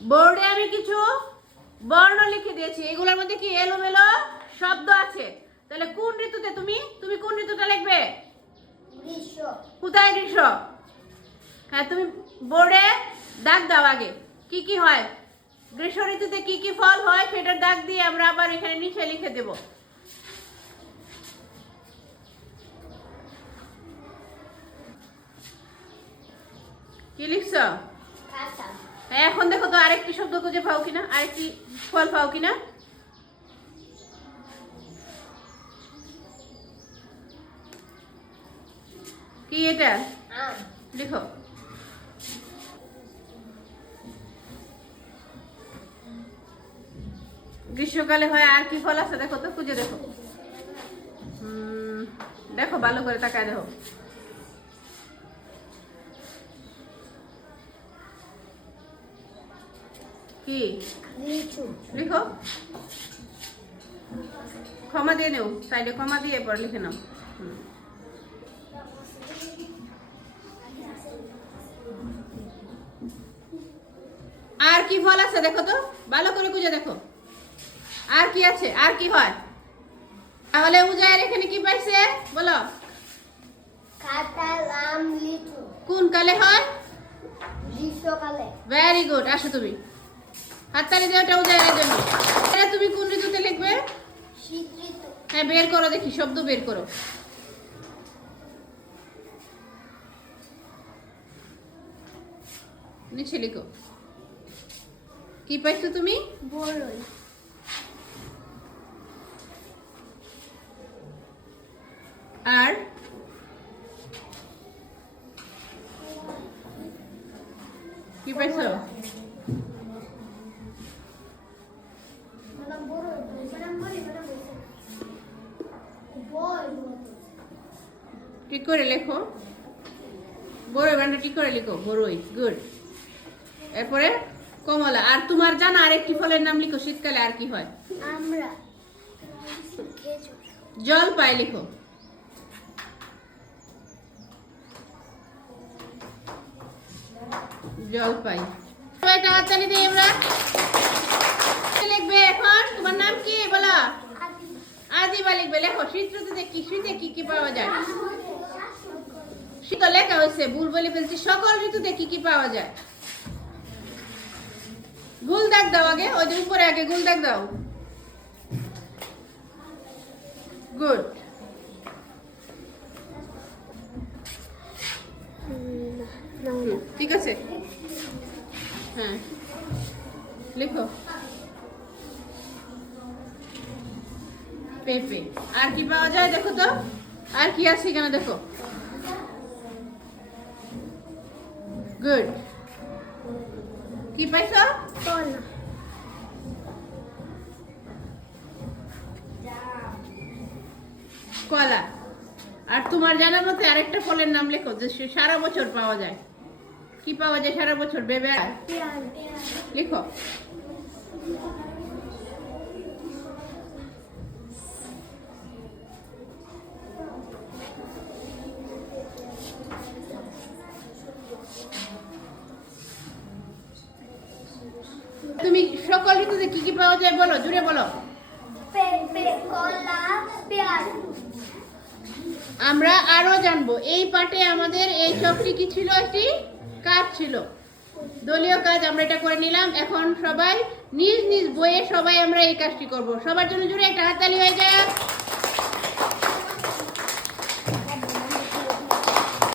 বোর্ডে আমি কিছু বর্ণ লিখে দিয়েছি, এগুলোর মধ্যে কি এলোমেলো শব্দ আছে। তাহলে কোন ঋতুতে তুমি তুমি কোন ঋতুটা লিখবে? গ্রীষ্ম। কোথায় গ্রীষ্ম? হ্যাঁ, তুমি বোর্ডে দাগ দাও আগে কি কি হয়, গ্রীষ্ম ঋতুতে কি কি ফল হয় সেটার দাগ দিয়ে আমরা আবার এখানে নিচে লিখে দেব। কি লিখছ? কাঁঠাল। এখন দেখো তো আরেকটি শব্দ খুঁজে পাও কিনা, আরেকটি ফল পাও কিনা। কি এটা? আম। দেখো গ্রীষ্মকালে হয় আর কি ফল আছে দেখো তো, খুঁজে দেখো। দেখো ভালো করে তাকায় দেখো। কি লিচু। লিখো, ক্ষমা দিয়ে নেও, সাইডে ক্ষমা দিয়ে পর লিখে নাও। আর কি ফল আছে দেখো তো, ভালো করে খুঁজে দেখো আর কি আছে, আর কি হয়। তাহলে উজায়ের এখানে কি পাইছে বলো? কাঁঠাল, আম, লিচু। কোন কালে হয়? গ্রীষ্মকালে। ভেরি গুড, আসো তুমি হাততালি দাও ওটা উজায়ের জন্য। এটা তুমি কোন ঋতুতে লিখবে? শীত ঋতু। হ্যাঁ, বের করো দেখি, শব্দ বের করো। নিচে লিখো কি পাইছো তুমি? বরই। আর কি পাইছো? ঠিক করে লেখো, বড়ই বানটা ঠিক করে লিখো, বড়ই। গুড। এরপরে কমলা। আর তোমার জানা আরেকটি ফলের নাম লিখো, শীতকালে আর কি হয়? আমরা। খেজুর। জলপাই লিখো। জলপাই। এটা হাততালি দিই আমরা। লিখবে এখন, তোমার নাম কি বলো? আজিবা লিখবে। লেখো শীত ঋতুতে কি, শীতে কি কি পাওয়া যায়? শীত লেখা হয়েছে, ভুল বলে ফেলছি। সকল ঋতুতে কি কি পাওয়া যায়? গুল দাগ দাও আগে, ওই যে উপরে আগে গুল দাগ দাও। গুড। ঠিক আছে, হ্যাঁ লিখো পেঁপে। আর কি পাওয়া যায় দেখো তো, আর কি আছে এখানে দেখো। গুড। কি পাইছো? কলা। কলা। আর তোমার জানার মতে আরেকটা ফলের নাম লেখো যে সারা বছর পাওয়া যায়। কি পাওয়া যায় সারা বছর? বেবে লিখো। তুমি সকল ঋতুতে কি কি পাওয়া যায় বলো, জুড়ে বলো। পেঁপে, কলা, পেঁয়াজ। আমরা আরো জানবো। এই পাঠে আমাদের এই সবটি কি ছিল? একটি কাজ ছিল, দলীয় কাজ। আমরা এটা করে নিলাম। এখন সবাই নিজ নিজ বইয়ে সবাই আমরা এই কাজটি করব। সবার জন্য জুড়ে একটা হাততালি হয়ে যায়।